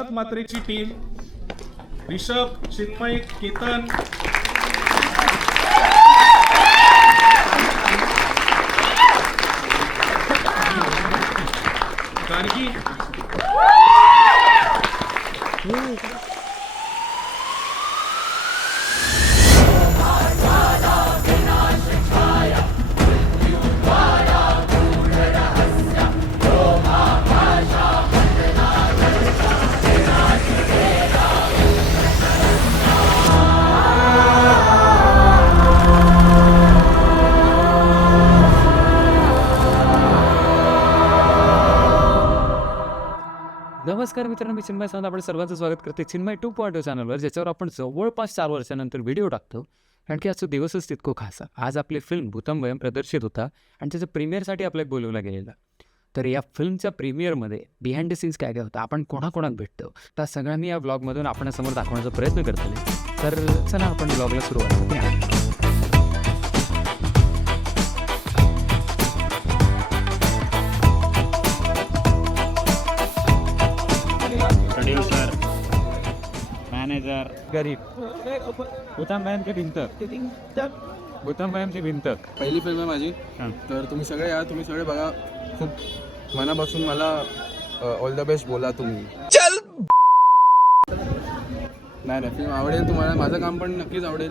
Srinath मात्रेची team, Rishabh, Chinmay, Ketan, Gargi, नमस्कार मित्रांनो, मी चिन्मय सावंत आपण सर्वांचं स्वागत करते चिन्मय 2.0 चॅनलवर, ज्याच्यावर आपण जवळपास 4 वर्षानंतर व्हिडिओ टाकतो. कारण की आजचा दिवसच तितको खास. आज आपली फिल्म भूतंबयम प्रदर्शित होता आणि त्याच्या प्रीमियरसाठी आपल्याला बोलवलं गेलेलं. तर या फिल्मच्या प्रीमियरमध्ये बिहाइंड द सीन्स काय काय होतं, आपण कोणाकोणात भेटतो, त्या सगळ्यांनी या ब्लॉगमधून आपणासमोर दाखवण्याचा प्रयत्न करतो. तर चला आपण ब्लॉगला सुरुवात करूया. प्रोड्यूसर, मॅनेजर, गरीब भूतंबयमची भिंत, भूतंबयमची भिंत पहिली फिल्म आहे माझी. तर तुम्ही सगळे या, तुम्ही सगळे बघा. खूप मनापासून मला ऑल द बेस्ट बोला तुम्ही. चल नाही फिल्म आवडेल तुम्हाला, माझं काम पण नक्कीच आवडेल.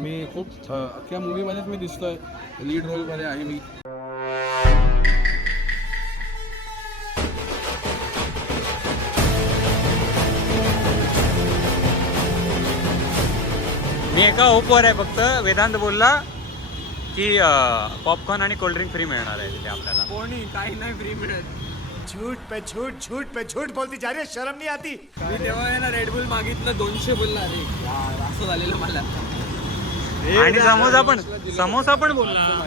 मी खूप अख्ख्या मूवीमध्येच मी दिसतोय, लीड रोलमध्ये आहे मी. मी एका ओपवर आहे. फक्त वेदांत बोलला की पॉपकॉर्न आणि कोल्ड्रिंक फ्री मिळणार आहे तिथे आपल्याला. कोणी काही नाही फ्री मिळत. झूठ पे झूठ बोलती जा रही है, शर्म नहीं आती. मी तेव्हा आहे ना रेडबुल मागितलं, 200 बोलला. अरे यार, असं झालेलं मला. आणि समोसा पण बोलला.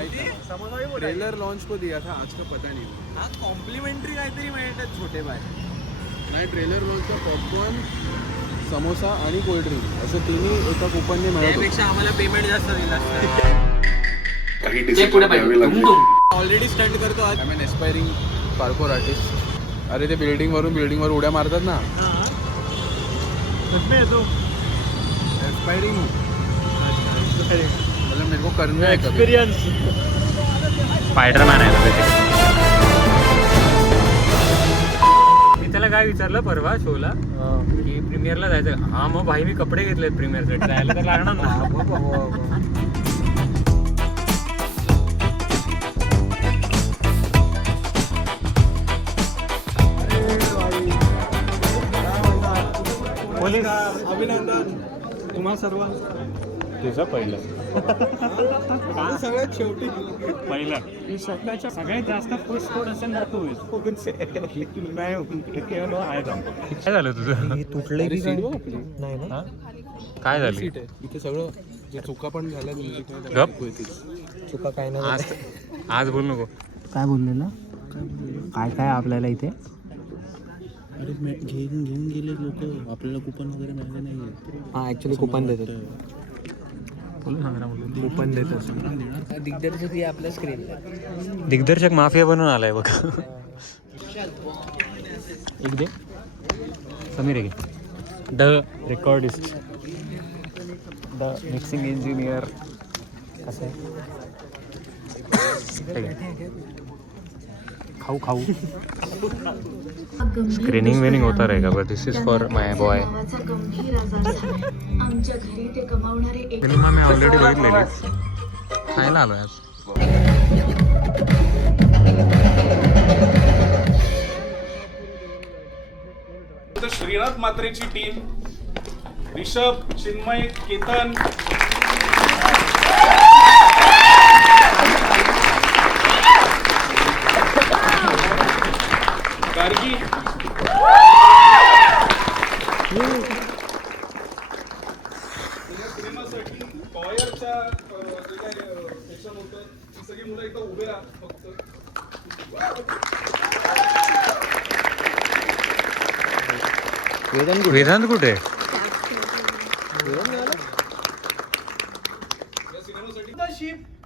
ट्रेलर लॉन्च को दिया था, आज का पता नहीं. हा कॉम्प्लिमेंटरी काहीतरी मिळतात छोटे बाय. नाही, ट्रेलर लॉन्चचा पॉपकॉर्न, समोसा आणि कोल्ड्रिंक असं तिन्ही एका कुपनने मिळत. त्यापेक्षा आम्हाला पेमेंट जास्त दिला. ऑलरेडी स्टंट करतो आज. I am aspiring parkour artist. अरे ते बिल्डिंगवर उड्या मारतात ना, एस्पायरिंग. मतलब मेरे को करना है एक्सपीरियंस. स्पायडरमॅन आहे बेसिकली. मी त्याला काय विचारलं परवा शोला की प्रीमियरला जायचं. हा मग भाई मी कपडे घेतलेत प्रीमियरसाठी, जायला तर लागणार ना. पोलीस अभिनंदन तुम्हा सर्व. तुझं पहिलं सगळ्यात शेवटी पहिलं सगळ्यात जास्त फुल स्कोर असेल ना तू. काय झालं तुझं? तुटले काय झालं? सीट आहे इथे. सगळं जे चुका पण झाल्या तुमची गप. चुका काय नाही. आज बोल नको. काय बोललेलं, काय आपल्याला इथे. अरे घेऊन गेले लोक, आपल्याला कुपन वगैरे मिळाले नाही. हां, ॲक्च्युली कुपन देतात. कुपन देतात. दिग्दर्शक आपल्या स्क्रीनला. दिग्दर्शक माफिया बनून आलाय बघ. एक दे समीर आहे. The recordist, the mixing engineer. कसं आहे, खाऊ स्क्रीनिंग विनिंग होता रहेगा, but this is for my boy. Film me already बघितलेली, खायला आलोय आज. श्रीनाथ मात्रेची टीम, ऋषभ, चिन्मय, केतन, गार्गी, सिनेमासाठी कॉयरच्या जे काय सेक्शन होतं, ती सगळी मुलं एकदा उभे राहा फक्त. वेदांत कुठे?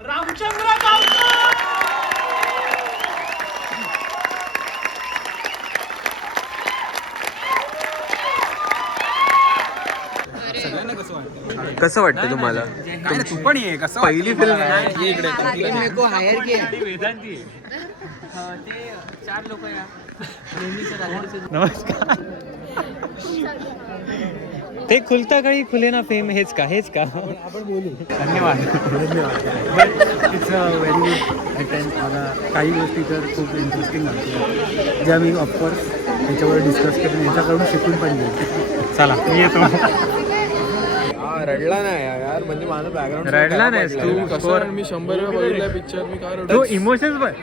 रामचंद्र गावकर. कसं वाटतं तुम्हाला तू पण ये कसं पहिली फिल्म नमस्कार. ते खुलता कळी खुले ना फेम हेच का धन्यवाद. It's a very good attempt. मला काही गोष्टी तर खूप इंटरेस्टिंग वाटल्या ज्या मी ऑफकोर्स ह्याच्यावर डिस्कस करून ह्याच्याकडून शिकून पण घेईन. चला मी येतो. रडला नाही यार, म्हणजे माझं बॅकग्राऊंड रडला नाहीस तू? मी 100 वेळा बघितला पिक्चर, मी काय तो इमोशन्स पण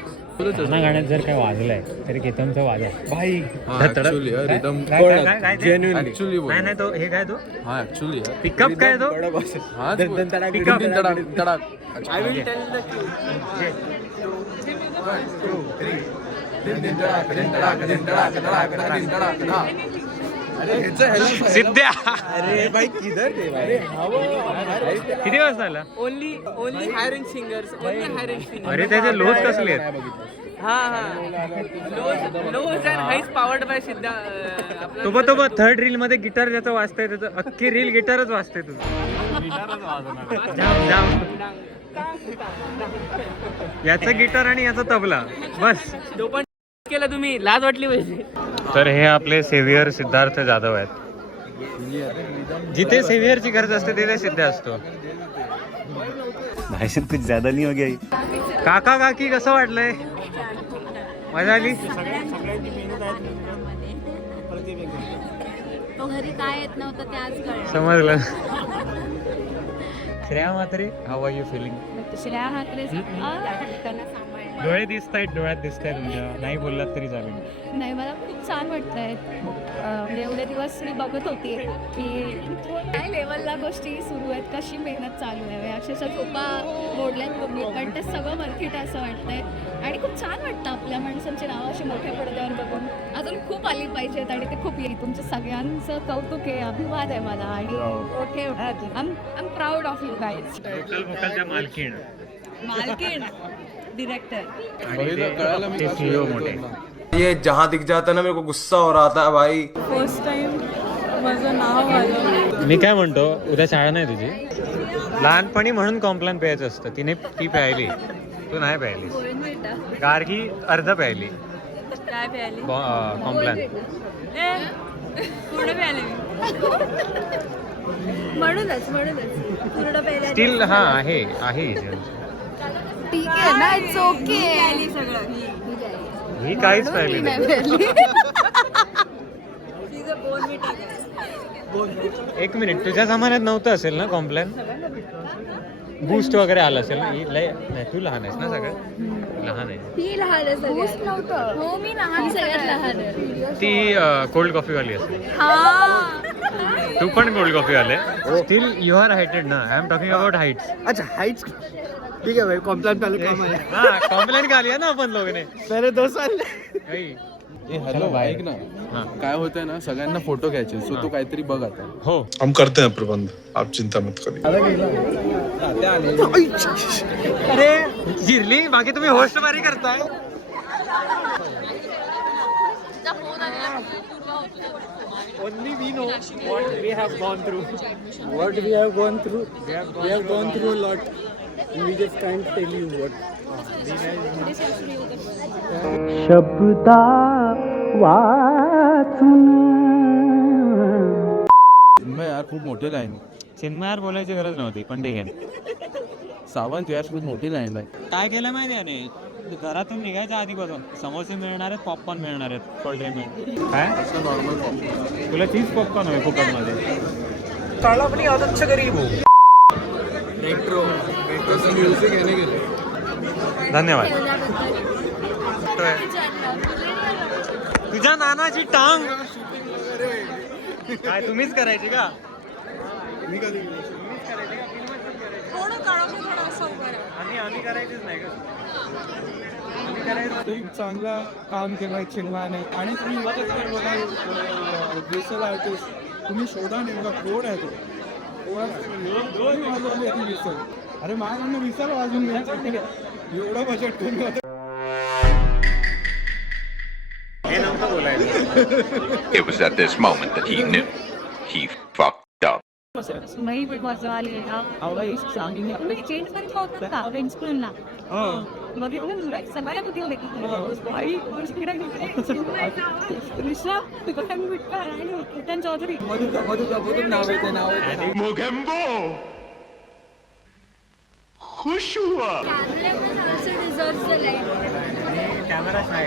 ना गाण्यात जर काय वाजलंय तरी केतनचा वाज आहे भाई. ऍक्च्युअली रिदम ऍक्च्युअली नाही नाही तो हे काय तो हा ऍक्च्युअली पिकअप काय तो हा पिकअप तडाक आय विल टेल द सिद्ध्या. अरे भाई किधर थे भाई? किती वाजता आला? ओनली हायरिंग सिंगर्स अरे त्याचे लोज कसले आहेत? लोज अँड हाईज पावर्ड बाय सिद्धा. तो थर्ड रील मध्ये गिटार ज्याचं वाजतंय त्याचं अख्खी रील गिटारच वाजतंय तुझं. जाम याचं गिटार आणि याचा तबला बस. तो पण केला तुम्ही, लाज वाटली पाहिजे. तर हे आपले सेव्हियर सिद्धार्थ जाधव आहेत. जिथे सेव्हियरची गरज असते तिथे सिद्ध असतो. भाषण कुछ ज्यादा नहीं हो गया. काका काकी कसं वाटलंय? मजा आली? तो घरी काय येत नव्हतं ते आज कळलं. समजलं. Shreya Mhatre, how are you feeling? Shreya Hatre डोळे दिसत आहेत, डोळ्यात दिसत आहे तुमच्या, नाही बोललात तरी चालेल. नाही, मला खूप छान वाटतंय. म्हणजे एवढे दिवस मी बघत होती की काय लेवलला गोष्टी सुरू आहेत, कशी मेहनत चालू आहे. अक्षरशः झोपा मोडल्यात तुम्ही, पण ते सगळं मर्किट असं वाटतंय. आणि खूप छान वाटतं आपल्या माणसांची नावं अशी मोठ्या पडद्यावर बघून. अजून खूप आली पाहिजेत आणि ते खूप येईल. तुमच्या सगळ्यांचं कौतुक आहे, अभिवाद आहे मला. आणि okay I am proud of you guys. लोकलच्या मालकीण डिरेक्टर कळायला मी ते CEO मोठे. ये जहाँ दिख जाता ना मेरे को गुस्सा हो रहा था भाई. फर्स्ट टाइम माझं नाव आलं. मी काय म्हणतो, उद्या शाळा नाही तुझी? लहानपणी म्हणून कॉम्प्लॅन प्यायचं असतं. ती प्यायली, तू नाही प्यायली. गार्गी अर्ध प्यायली. काय प्यायली? कॉम्प्लॅन पूर्ण प्यायले मी. म्हणूनच पूर्ण प्यायला. स्टील हा आहे ठीक आहे ना, इट्स ओके. ही काहीच प्यायली नाही. एक मिनिट, तुझ्या जमान्यात नव्हतं असेल ना कॉम्प्लॅन? बूस्ट वगैरे आलं असेल ना? नाही, तू लहान आहेस ना, सगळं लहान आहे. ती लहान आहे, नव्हतं. हो, मी लहान, सगळ्यात लहान आहे. ती कोल्ड कॉफी वाली असेल. तू पण कोल्ड कॉफी वाले. स्टील यू आर हाइटेड ना. I am talking about Heights. अच्छा हाइट्स ठीक है भाई. कॉम्प्लान पहले काम है. हाँ कॉम्प्लेन का लिया ना अपन लोगों ने. पहले 2 साल. हॅलो ऐक ना, काय होतंय ना, सगळ्यांना फोटो घ्यायचे, सो तू काहीतरी बघ आता. हो हम करते हैं प्रबंध, आप चिंता मत करिए. अरे जिरली, बाकी तुम्ही होस्ट बारी करताय. Only we know what we have gone through. What we have gone through. We have gone through a lot. We just can't tell you what. शब्दा वाचून. यार खूप मोठी लाईन. चिन्मयार बोलायची गरज नव्हती, पण ठीक आहे. सावंत यार खूप मोठी लाईन आहे. काय केलं माहिती आहे? घरातून निघायच्या आधीपासून समोसे मिळणार आहेत, पॉपकॉर्न मिळणार आहेत, फॉर ड्रिंक. काय नॉर्मल तुला चीज पॉपकॉर्न हवे फुकटमध्ये? काला अपनी आदत से गरीब हो. म्युझिक याने गेले. धन्यवाद. तुझ्या नानाची टांग काय तुम्हीच करायची का? आम्ही करायचीच नाही का? खूप चांगला काम केलं चिन्मयाने. आणि तुम्ही बघा व्हिसल आर्टिस्ट, तुम्ही शोधा नेमका कोण आहे तो. व्हिसल. अरे माझ्याकडनं व्हिसल वाजून घ्यायचं, एवढं बजेट कोणी होतं. हे नव्हतं बोलायचं. It was at this moment that he knew he fucked up. नाही पण मजा आली चेंज पण होतं का प्रिन्सिपलला सगळ्या कुठे कीर्तन चौधरी कॅमेरा आहे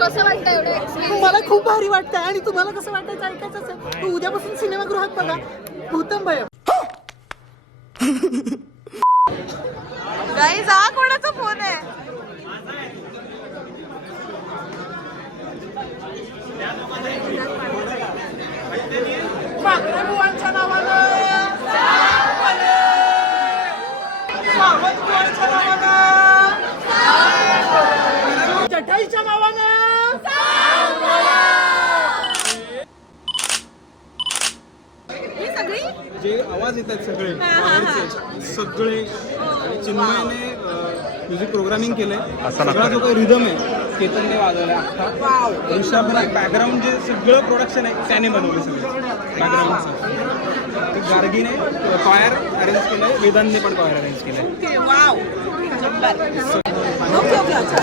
कसं वाटतं एवढं मला खूप भारी वाटतंय आणि तुम्हाला कसं वाटायचं ऐकायचं असेल तू उद्यापासून सिनेमागृहात बघा भूतंबयम. गाईज हा कोणाचा फोन आहे? बुवांच्या नावानं चटाईच्या नावानं जे आवाज येतात सगळे बाहेरचे सगळे आणि चिन्मयने म्युझिक प्रोग्रामिंग केलंय. सगळा जो काही रिदम आहे केतनने वाजवलाय अख्खा. ऋषभला बॅकग्राऊंड जे सगळं प्रोडक्शन आहे त्याने बनवलं सगळं बॅकग्राऊंडचं. गार्गीने कॉयर अरेंज केलंय, वेदांतने पण कॉयर अरेंज केलंय.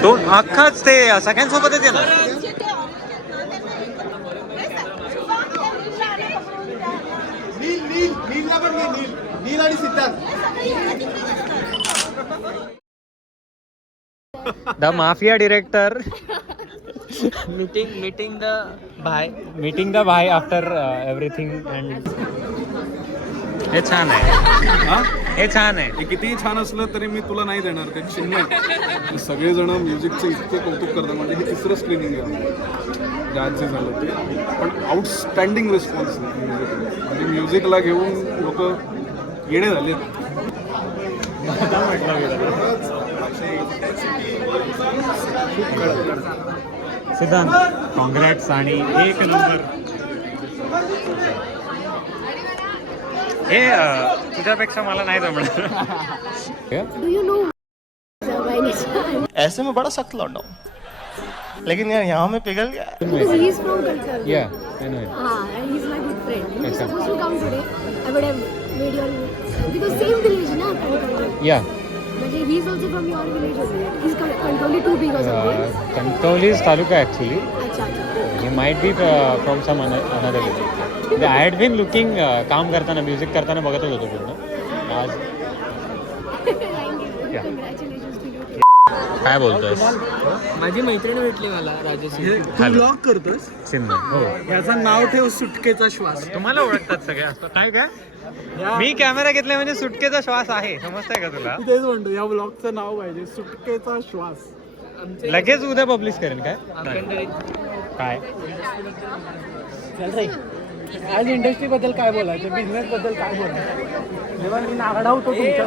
तो अख्खाच ते सगळ्यांसोबतच आहे ना. नील आणि सिद्धांत the mafia director meeting meeting the भाई आफ्टर एव्हरीथिंग अँड हे छान आहे. हे छान आहे. हे कितीही छान असलं तरी मी तुला नाही देणार ते चिन्मय. सगळेजण म्युझिकचं इतके कौतुक करतात. म्हणजे हे तिसरं स्क्रीनिंग आहे ज्यात जे झालं ते. पण आउटस्टँडिंग रिस्पॉन्स म्हणजे म्युझिकला घेऊन लोक येणे झाले. सिद्धांत कॉंग्रॅट्स आणि एक नंबर. हे तुझ्यापेक्षा मला नाही जमणार. ऐसे में बड़ा सख्त लौटा हूँ, लेकिन यार यहाँ में पिघल गया. Yeah, I know it. he's my good friend. He was अच्छा. supposed to come today. I would have made your because same village na Kankoli. Yeah. But he's also from your village only. He's Kankoli too big or something. Kantoli is taluka actually. अच्छा. He might be from some another village. I had been looking काम करताना music करताना बघतच होतो पूर्ण आज. Congratulations to you. काय बोलतोस? माझी मैत्रीण भेटली मला राजेश. तू ब्लॉग करतोस. चिन्मय. हो. याचं नाव ठेव सुटकेचा श्वास. तुम्हाला ओळखतात सगळे असं काय काय? मी कॅमेरा घेतला म्हणजे सुटकेचा श्वास आहे. समजतंय का तुला? तेच म्हणतो या ब्लॉगचं नाव पाहिजे सुटकेचा श्वास. लगेच उद्या पब्लिश करेन काय? काय चल रे. आज इंडस्ट्री बद्दल काय बोलायचं, बिझनेस बद्दल काय बोलायचं, जेव्हा मी नागडा होतो तुमच्या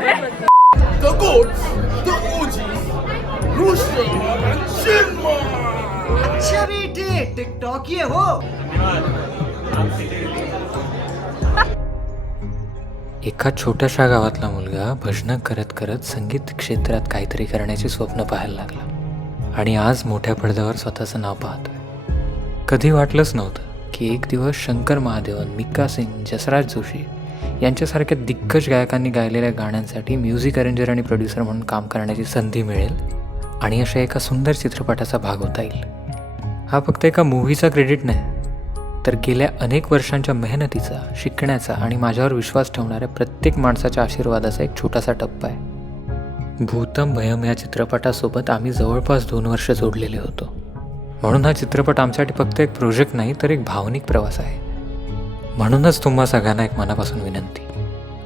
टिकटॉक ये हो. एका छोट्याशा गावातला मुलगा भजनं करत करत संगीत क्षेत्रात काहीतरी करण्याची स्वप्न पाहायला लागला आणि आज मोठ्या पडद्यावर स्वतःचं नाव पाहतोय. कधी वाटलंच नव्हतं की एक दिवस शंकर महादेवन, मिक्का सिंग, जसराज जोशी यांच्यासारख्या दिग्गज गायकांनी गायलेल्या गाण्यांसाठी म्युझिक अरेंजर आणि प्रोड्युसर म्हणून काम करण्याची संधी मिळेल आणि अशा एका सुंदर चित्रपटाचा भाग होता येईल. हा फक्त एका मूव्हीचा क्रेडिट नाही, तर गेल्या अनेक वर्षांच्या मेहनतीचा, शिकण्याचा आणि माझ्यावर विश्वास ठेवणाऱ्या प्रत्येक माणसाच्या आशीर्वादाचा एक छोटासा टप्पा आहे. भूतम भयम या चित्रपटासोबत आम्ही जवळपास 2 वर्ष जोडलेले होतो. म्हणून हा चित्रपट आमच्यासाठी फक्त एक प्रोजेक्ट नाही, तर एक भावनिक प्रवास आहे. म्हणूनच तुम्हा सगळ्यांना एक मनापासून विनंती,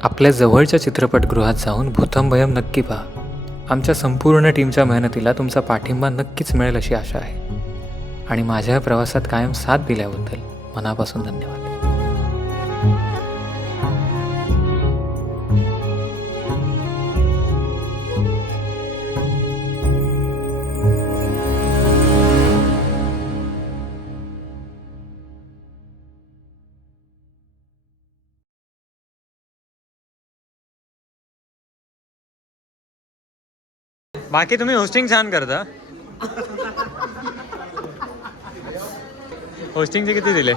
आपल्या जवळच्या चित्रपटगृहात जाऊन भूतम भयम नक्की पहा. आमच्या संपूर्ण टीमच्या मेहनतीला तुमचा पाठिंबा नक्कीच मिळेल अशी आशा आहे. आणि माझ्या प्रवासात कायम साथ दिल्याबद्दल मनापासून धन्यवाद. बाकी तुम्ही होस्टिंग छान करता. होस्टिंगचे किती दिले?